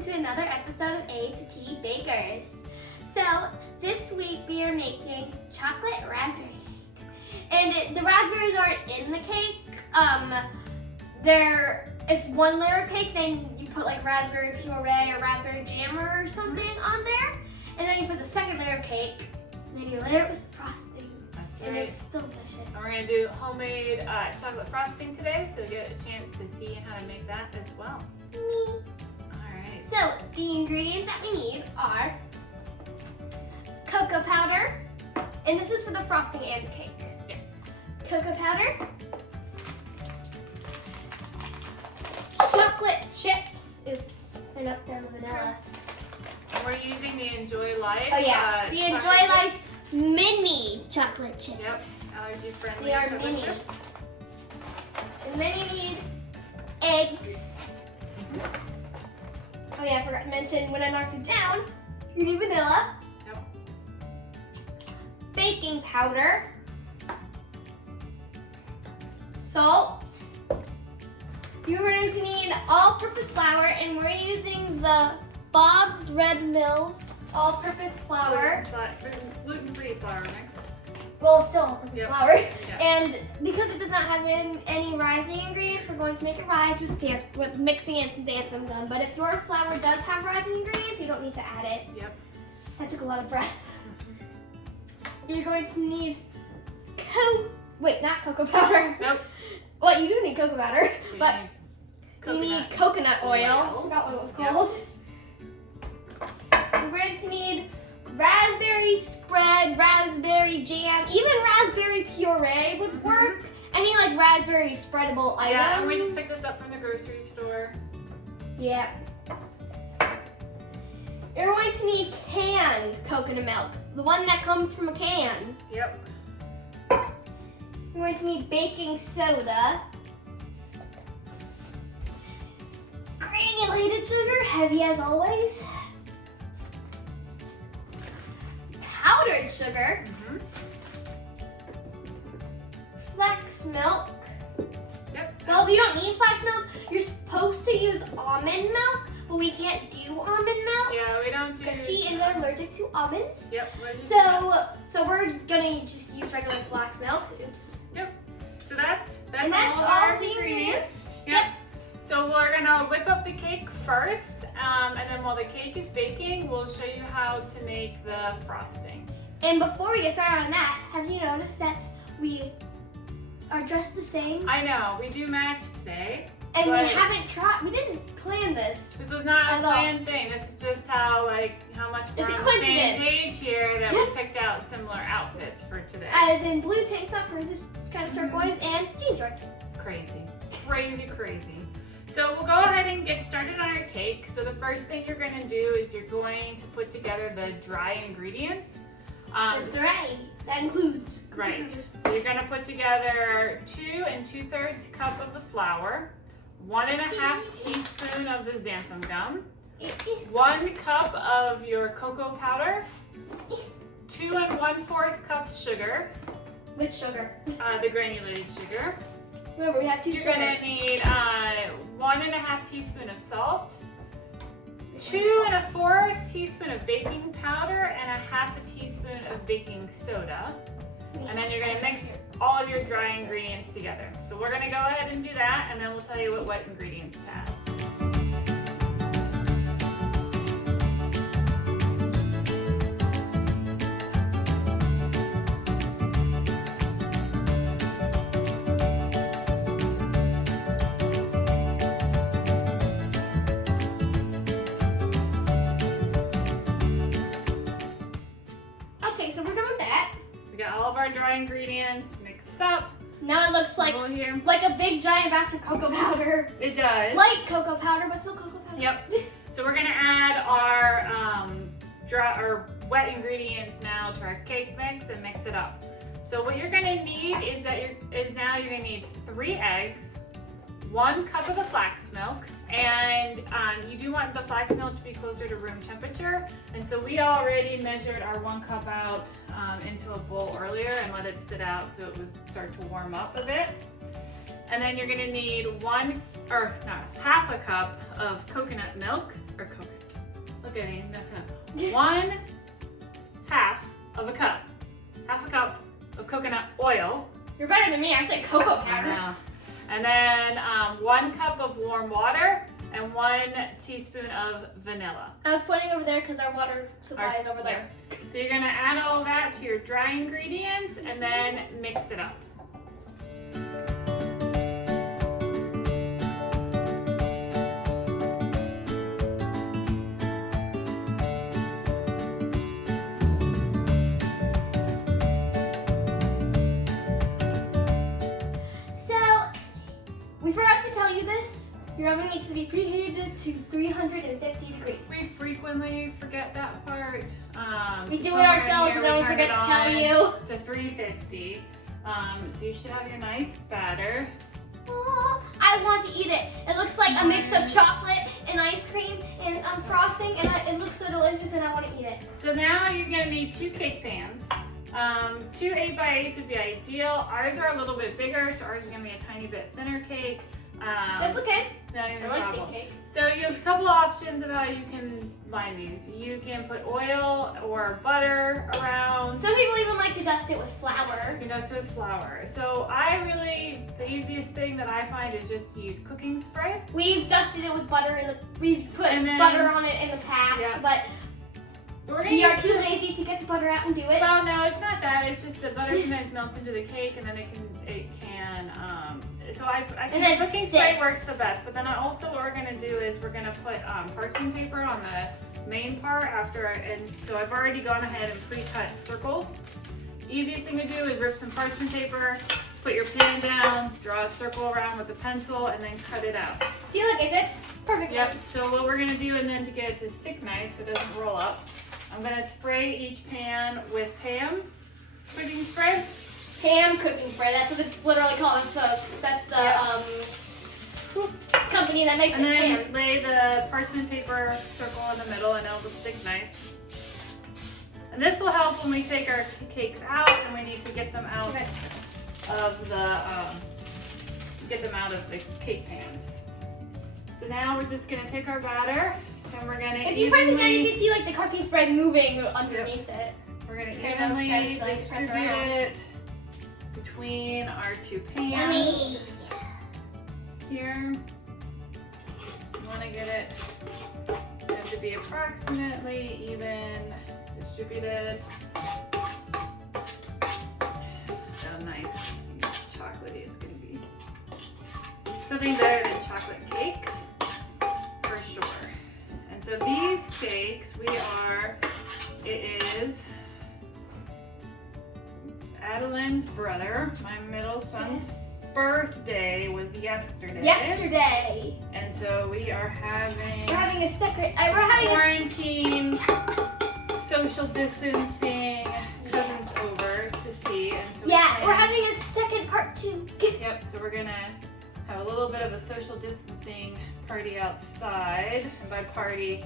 welcome to another episode of A.to.T Bakers. So this week we are making chocolate raspberry cake, and the raspberries aren't in the cake. It's one layer of cake, then you put like raspberry puree or raspberry jam or something on there, and then you put the second layer of cake, and then you layer it with frosting. That's and right. it's delicious. And we're gonna do homemade chocolate frosting today, so get a chance to see how to make that as well. Me. Alright. So the ingredients that we need are cocoa powder, and this is for the frosting and cake. Yeah. Cocoa powder, chocolate chips. Oops, I knocked down the vanilla. And we're using the Enjoy Life. Oh yeah, the Enjoy chocolate Life mini chocolate chips. Yep, allergy friendly. They are chocolate minis. chips. And then you need eggs. Oh yeah, I forgot to mention when I knocked it down, you need vanilla. Yep. Baking powder. Salt. You're going to need all-purpose flour, and we're using the Bob's Red Mill all-purpose flour. Gluten-free flour mix. Well, still all-purpose Yep. flour. Yeah. And because it does not have any rising ingredients, we're going to make it rise with mixing in some Xanthum Gum. But if your flour does have rising ingredients, you don't need to add it. Yep. That took a lot of breath. You're going to need not cocoa powder. Nope. Well, you do need cocoa powder, but you Coconut need coconut oil. oil. I forgot what it was called. We're going to need raspberry spread, raspberry jam, even raspberry puree would work. Any like raspberry spreadable item. Yeah, and we just picked this up from the grocery store. Yeah. You're going to need canned coconut milk, the one that comes from a can. Yep. You're going to need baking soda, granulated sugar, heavy as always, powdered sugar, flax milk. Yep. Well, you don't need flax milk. You're supposed to use almond milk, but we can't do almond milk Yeah, we don't do. because she is allergic to almonds. Yep. We're just So we're gonna just use regular flax milk. Oops. Yep. So that's And that's all of our all the ingredients. Yep. So we're gonna whip up the cake first, and then while the cake is baking, we'll show you how to make the frosting. And before we get started on that, have you noticed that we are dressed the same? I know, we do match today. And we but haven't tried, we didn't plan this. This was not At a all. planned thing. This is just how much we're It's a on the same coincidence. page here that we picked out similar outfits for today. As in blue tank top, hers is kind of turquoise, and jean shorts. Crazy, crazy, crazy. So we'll go ahead and get started on our cake. So the first thing you're going to do is you're going to put together the dry ingredients. That's right. That includes. Right. So you're going to put together 2 2/3 cup of the flour, 1 1/2 teaspoon of the Xanthum Gum, 1 cup of your cocoa powder, 2 1/4 cups sugar, With sugar. the granulated sugar. Remember, we have 2 You're sugars. going to need 1 1/2 teaspoon of salt, 2 1/4 teaspoon of baking powder, and 1/2 teaspoon of baking soda. And then you're going to mix all of your dry ingredients together. So we're going to go ahead and do that, and then we'll tell you what wet ingredients to add. Okay, so we're done with that. We got all of our dry ingredients mixed up. Now it looks like Over here. a big giant batch of cocoa powder. It does. Light cocoa powder, but still cocoa powder. Yep. So we're gonna add our wet ingredients now to our cake mix and mix it up. So what you're gonna need is now you're gonna need 3 eggs, 1 cup of the flax milk, and you do want the flax milk to be closer to room temperature. And so we already measured our 1 cup out into a bowl earlier and let it sit out so it would start to warm up a bit. And then you're gonna need half a cup of coconut milk, or coconut. Look at me, messing up. 1/2 of a cup. Half a cup of coconut oil. You're better than me. I said cocoa I powder. know. And then 1 cup of warm water and 1 teaspoon of vanilla. I was pointing over there because our water supply is over there. So you're gonna add all of that to your dry ingredients and then mix it up. We forgot to tell you this. Your oven needs to be preheated to 350 degrees. We frequently forget that part. We so do it somewhere in ourselves here and then we turn forget it to tell on you. To 350. So you should have your nice batter. Oh, I want to eat it. It looks like a mix of chocolate and ice cream and frosting, and it looks so delicious, and I want to eat it. So now you're gonna need 2 cake pans. 2 8x8s would be ideal. Ours are a little bit bigger, so ours is gonna be a tiny bit thinner cake. That's okay. It's not even I a like problem. big cake. So you have a couple of options of how you can line these. You can put oil or butter around. Some people even like to dust it with flour. You can dust it with flour. So the easiest thing that I find is just to use cooking spray. We've dusted it with butter we've put And then- butter on it in the past, Yeah. but We're gonna we are use too lazy to get the butter out and do it. Well, no, it's not that. It's just the butter sometimes melts into the cake, and then it can. So I And then think it cooking spray sticks. works the best. But then also what we're gonna do is we're gonna put parchment paper on the main part and so I've already gone ahead and pre-cut circles. Easiest thing to do is rip some parchment paper, put your pan down, draw a circle around with a pencil, and then cut it out. See, look, it fits perfectly. Yep. So what we're gonna do, and then to get it to stick nice so it doesn't roll up, I'm gonna spray each pan with Pam cooking spray. Pam cooking spray. That's what it's literally called. So that's the company that makes And it. then Pam. lay the parchment paper circle in the middle, and it'll stick nice. And this will help when we take our cakes out, and we need to get them out of the cake pans. So now we're just gonna take our batter, and we're gonna If you press it down, you can see like the cooking spray moving underneath it. We're gonna It's very evenly nice to, like, press distribute around. it between our 2 pans. Yummy. Here. You want to get it to be approximately even distributed. So nice. Chocolatey it's going to be. Something better than chocolate cake, for sure. And so these cakes, it is Adeline's brother, my middle son's birthday was yesterday. Yesterday. And so we are having We're having a secret. We're having quarantine, social distancing, cousins over to see. And so we're having a second part 2. Yep, so we're gonna have a little bit of a social distancing party outside. And by party,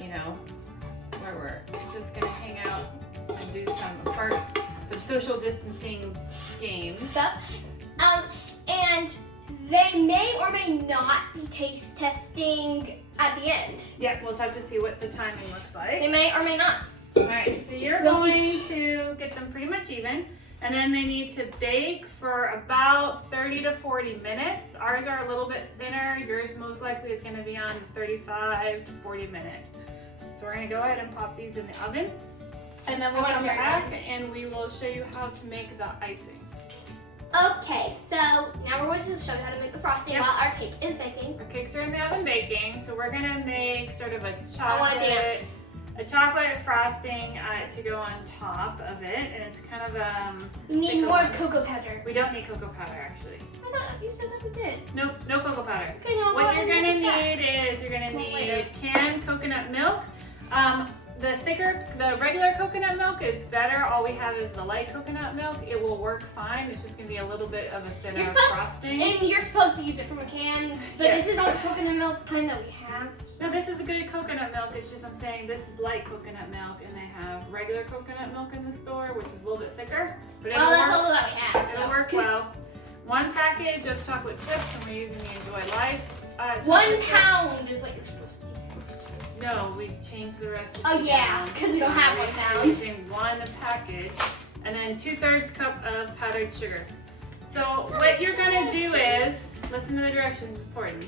you know, where we're just gonna hang out and do some social distancing games. Stuff. And they may or may not be taste testing at the end. Yeah, we'll just have to see what the timing looks They like. may or may not. Alright, so you're We'll going to get them pretty much even. And then they need to bake for about 30 to 40 minutes. Ours are a little bit thinner. Yours most likely is going to be on 35 to 40 minute. So we're going to go ahead and pop these in the oven. And then we'll come back and we will show you how to make the icing. Okay, so now we're going to show you how to make the frosting while our cake is baking. Our cakes are in the oven baking, so we're gonna make sort of a I want to dance. chocolate frosting to go on top of it, and it's kind of We need more cocoa powder. We don't need cocoa powder actually. I thought you said that we did. Nope, no cocoa powder. Okay, now What you're gonna need need is you're gonna Well, need later. canned coconut milk. The regular coconut milk is better. All we have is the light coconut milk. It will work fine. It's just gonna be a little bit of a thinner frosting. And you're supposed to use it from a can, but Yes. this is all the coconut milk kind that we have. No, this is a good coconut milk. It's just I'm saying this is light coconut milk, and they have regular coconut milk in the store, which is a little bit thicker. But Well, that's all that we have. It'll So. work well. 1 package of chocolate chips, and we're using the Enjoy Life. 1 chocolate chips. pound is what you're supposed to use. No, we changed the recipe. Oh yeah, down. because we don't have one We're now. using 1 package and then 2/3 cup of powdered sugar. So what you're gonna do is, listen to the directions, it's important.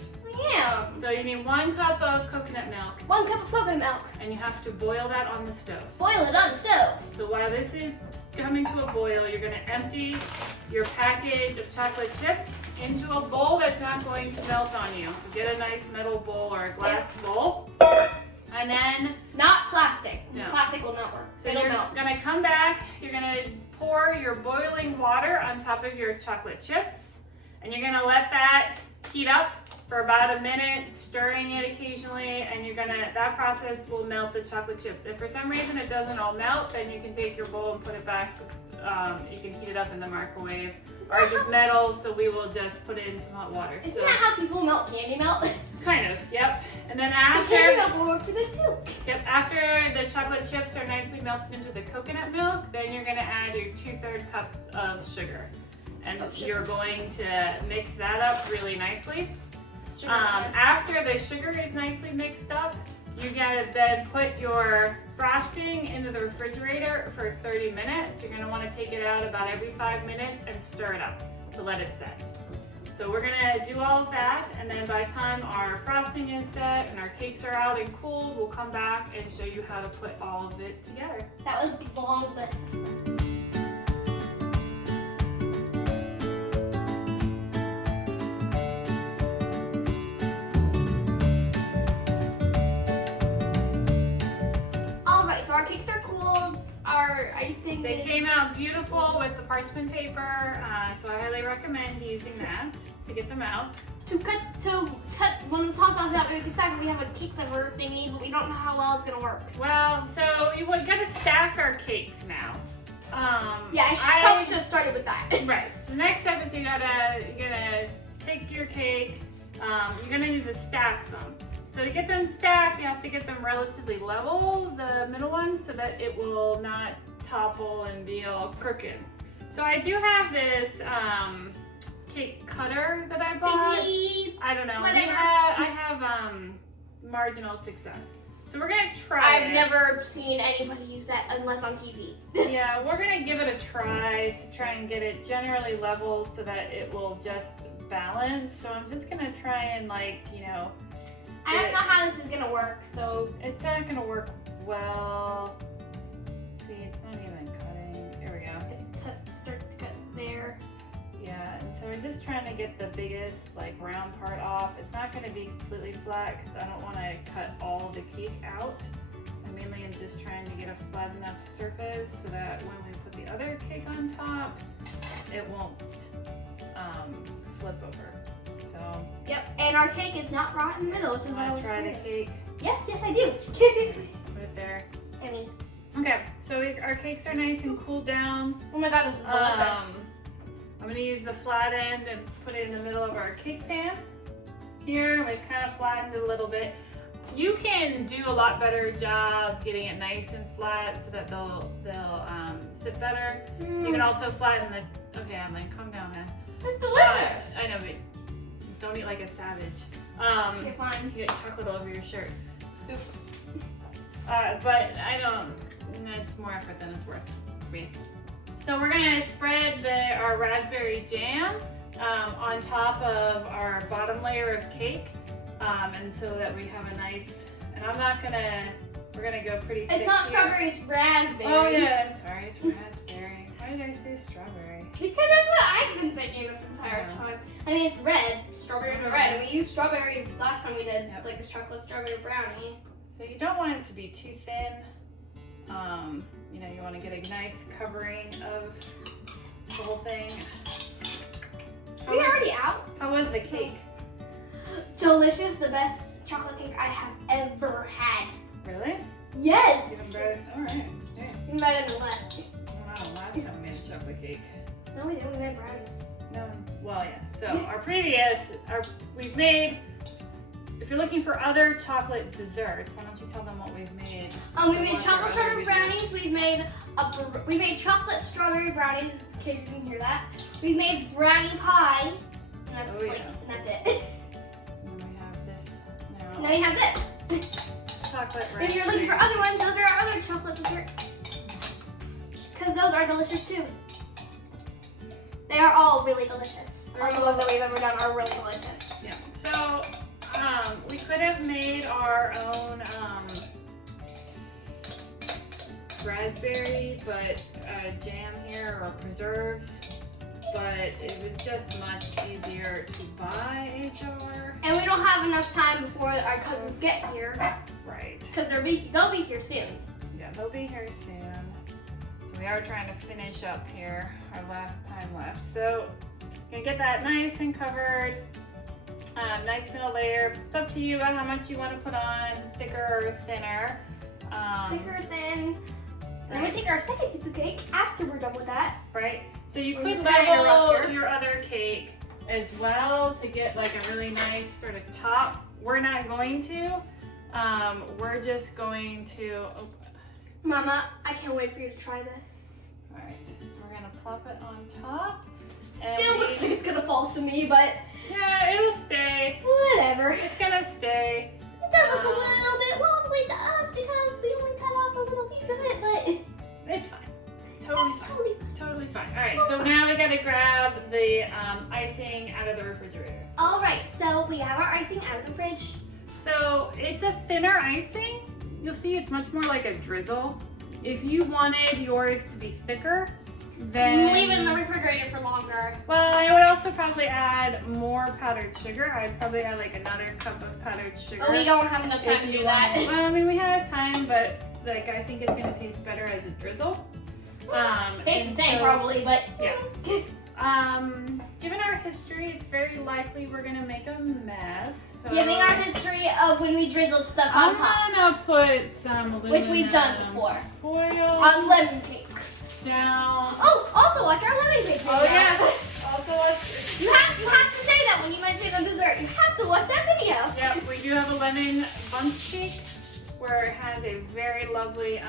Yeah. So you need 1 cup of coconut milk 1 cup of coconut milk. and you have to boil that on the stove. Boil it on the stove. So while this is coming to a boil, you're gonna empty your package of chocolate chips into a bowl that's not going to melt on you. So get a nice metal bowl or a glass bowl. And then, Not plastic. No. Plastic will not work. so It'll you're melt. gonna come back, you're gonna pour your boiling water on top of your chocolate chips, and you're gonna let that heat up for about a minute, stirring it occasionally, and that process will melt the chocolate chips. If for some reason it doesn't all melt, then you can take your bowl and put it back, you can heat it up in the microwave. Ours is metal, so we will just put it in some hot water. Isn't So, that how people melt candy melt? kind of, yep. And then So candy after, melt will work for this too. yep, after the chocolate chips are nicely melted into the coconut milk, then you're gonna add your 2/3 cups of sugar. And you're going to mix that up really nicely. After the sugar is nicely mixed up, you gotta then put your frosting into the refrigerator for 30 minutes. You're gonna wanna take it out about every 5 minutes and stir it up to let it set. So we're gonna do all of that, and then by the time our frosting is set and our cakes are out and cooled, we'll come back and show you how to put all of it together. That was the long list. So our cakes are cooled, our icing They is... came out beautiful with the parchment paper, so I highly recommend using that to get them out. To cut one of the hot sauce out, we can we have a cake liver thingy, but we don't know how well it's gonna work. Well, so we're gonna stack our cakes now. Yeah, I probably should have started with that. Right, so next step is you're gonna take your cake, you're gonna need to stack them. So to get them stacked, you have to get them relatively level, the middle ones, so that it will not topple and be all crooked. So I do have this cake cutter that I bought. I don't know. Whatever. I have marginal success. So we're gonna try it. I've never seen anybody use that unless on TV. Yeah, we're gonna give it a try and get it generally level so that it will just balance. So I'm just gonna try and I don't know how this is gonna work, so it's not gonna work well. See, it's not even cutting. There we go. it's start to cut there. Yeah, and so we're just trying to get the biggest round part off. It's not gonna be completely flat because I don't want to cut all the cake out. I mainly am just trying to get a flat enough surface so that when we put the other cake on top, it won't flip over. So. Yep, and our cake is not raw in the middle, which is what I was try the cake. Yes, I do. Put it there. I mean, Okay, so our cakes are nice and cooled down. oh my god, this is delicious. I'm gonna use the flat end and put it in the middle of our cake pan. Here, we've kind of flattened it a little bit. You can do a lot better job getting it nice and flat so that they'll sit better. You can also flatten the. Okay, Emily, calm down, man. It's delicious. I know, but don't eat like a savage. Okay, fine. You get chocolate all over your shirt. Oops. But I don't. That's more effort than it's worth for me. So we're gonna spread our raspberry jam on top of our bottom layer of cake, and so that we have a nice. And we're gonna go pretty thick. It's not here. strawberry, it's raspberry. Oh yeah, I'm sorry, it's raspberry. Why did I say strawberry? Because that's what I've been thinking this entire time. I mean, it's red. Strawberries are red. And we used strawberry last time we did this chocolate strawberry brownie. So you don't want it to be too thin. You want to get a nice covering of the whole thing. Are we already out? How was the cake? Delicious, the best chocolate cake I have ever had. Really? Yes. Even better. All right. Okay. Even better than last. Wow, last time we made a chocolate cake. No, we didn't. We made brownies. No. Well, yes. So we've made. If you're looking for other chocolate desserts, why don't you tell them what we've made? We made chocolate strawberry brownies. We made chocolate strawberry brownies. In case you can hear that. We made brownie pie. And that's and that's it. And we have this now. And then we have this. chocolate If rice. you're looking for other ones, those are our other chocolate desserts. Because those are delicious too. They are all really delicious. All the ones that we've ever done are really delicious. Yeah. So we could have made our own raspberry, but jam here or preserves. But it was just much easier to buy a jar. And we don't have enough time before our cousins get here. Right. Because they'll be here soon. Yeah, they'll be here soon. So we are trying to finish up here, our last time left. So you're gonna get that nice and covered. Nice middle layer. It's up to you about how much you want to put on, thicker or thinner. Thicker or thin. And we take our second piece of cake after we're done with that. Right? So you We're could just gonna level roast your other cake as well to get like a really nice sort of top. We're not going to. We're just going to. Oh. Mama, I can't wait for you to try this. All right. So we're gonna plop it on top. Still looks like it's gonna fall to me, but yeah, it'll stay. whatever. It's gonna stay. It does look a little bit wobbly to us because we only cut off a little piece of it, but It's fine. Totally that's fine. totally Totally fine. All right. So now we gotta grab the icing out of the refrigerator. all right. So we have our icing out of the fridge. So it's a thinner icing. You'll see it's much more like a drizzle. If you wanted yours to be thicker, then Leave it in the refrigerator for longer. well, I would also probably add more powdered sugar. I'd probably add like another cup of powdered sugar. Oh, we don't have enough time to do that. Well, I mean, we have time, but like I think it's gonna taste better as a drizzle. Tastes and the same so- probably, but Yeah. Given our history, it's very likely we're gonna make a mess. So Giving our history of when we drizzle stuff on top, I'm gonna put some aluminum which we've done before foil on lemon cake. down. Oh, also watch our lemon cake. Oh video. yeah. Also, watch. You have to say that when you mention the dessert. You have to watch that video. Yeah, we do have a lemon bundt cake where it has a very lovely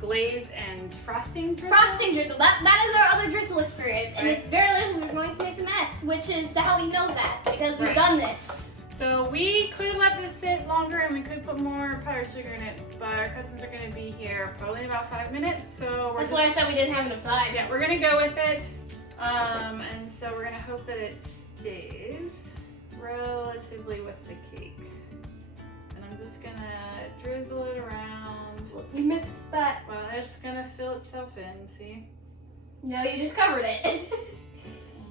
glaze and frosting drizzle. Frosting drizzle. That is our other drizzle experience, and Right. it's very likely we're going to make a mess, which is how we know that because we've Right. done this. So we could let this sit longer and we could put more powdered sugar in it, but our cousins are gonna be here probably in about 5 minutes. So we're That's just, why I said we didn't have enough time. yeah, we're gonna go with it. And so we're gonna hope that it stays relatively with the cake. And I'm just gonna drizzle it around. You missed the spot. Well, it's gonna fill itself in, see? No, you just covered it. And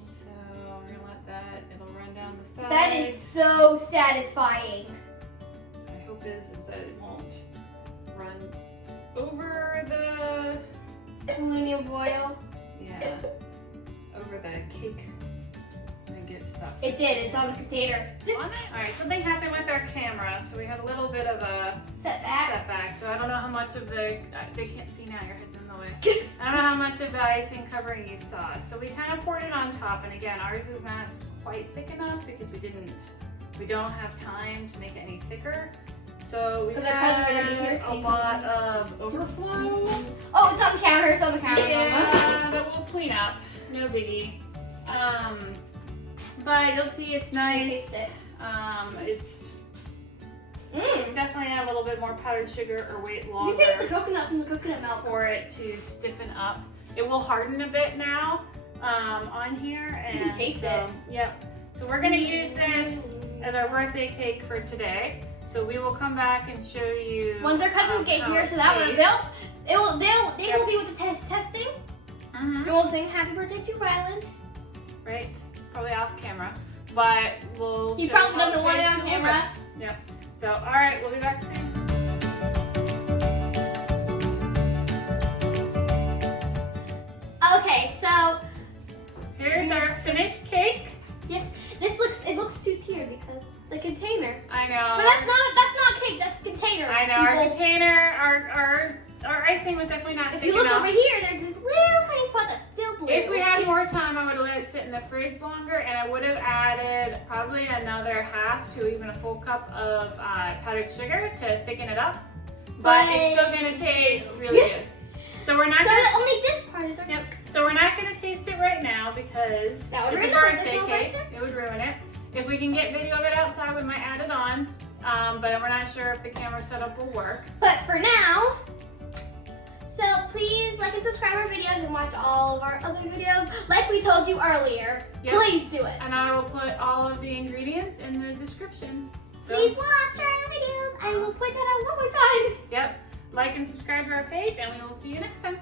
so we're gonna let that, it'll run down the side. That is so satisfying. My hope is that it won't run over the, Aluminum foil. yeah, over the cake and get stuff. It did. It's on the container. On it? All right, something happened with our camera, so we had a little bit of a Setback. setback. So I don't know how much of the, they can't see now, your head's in the way. I don't know how much of the icing covering you saw. So we kind of poured it on top, and again, ours is not quite thick enough because we don't have time to make it any thicker. So we Because our cousins are gonna be here had a soon. lot of overflow. Oh, it's on the counter. It's on the counter. Mama. Yeah, but we'll clean up. No biggie. But you'll see it's nice. Taste it. It's Mmm. definitely add a little bit more powdered sugar or wait You longer taste the coconut from the coconut milk. for it to stiffen up. It will harden a bit now on here. And can taste so, it. Yep. So we're gonna use this as our birthday cake for today. So we will come back and show you. Once our cousins get how here, it so that way tastes. they will be with the testing, and Mhm. we'll sing Happy Birthday to Ryland. Right. Probably off camera, but we'll. He show probably how doesn't want it tastes on a little camera. bit. Yep. So all right, we'll be back soon. Okay, so Here's our finished cake. yes, it looks two-tiered because the container. I know. But that's not cake. That's container. I know. Our people. container, our icing was definitely not If thick you look enough. over here, there's this little tiny spot that's still blue. If we had more time, I would have let it sit in the fridge longer, and I would have added probably another half to even a full cup of powdered sugar to thicken it up. But it's still gonna taste really good. So we're not So gonna. only this part is our Yep. So we're not gonna taste it right now because That would it's a ruin the birthday medicinal cake. version? It would ruin it. If we can get video of it outside, we might add it on. but we're not sure if the camera setup will work. But for now, so please like and subscribe our videos and watch all of our other videos like we told you earlier. Yep. Please do it. And I will put all of the ingredients in the description. So, Please watch our other videos. I will point that out one more time. Yep. Like and subscribe to our page, and we will see you next time.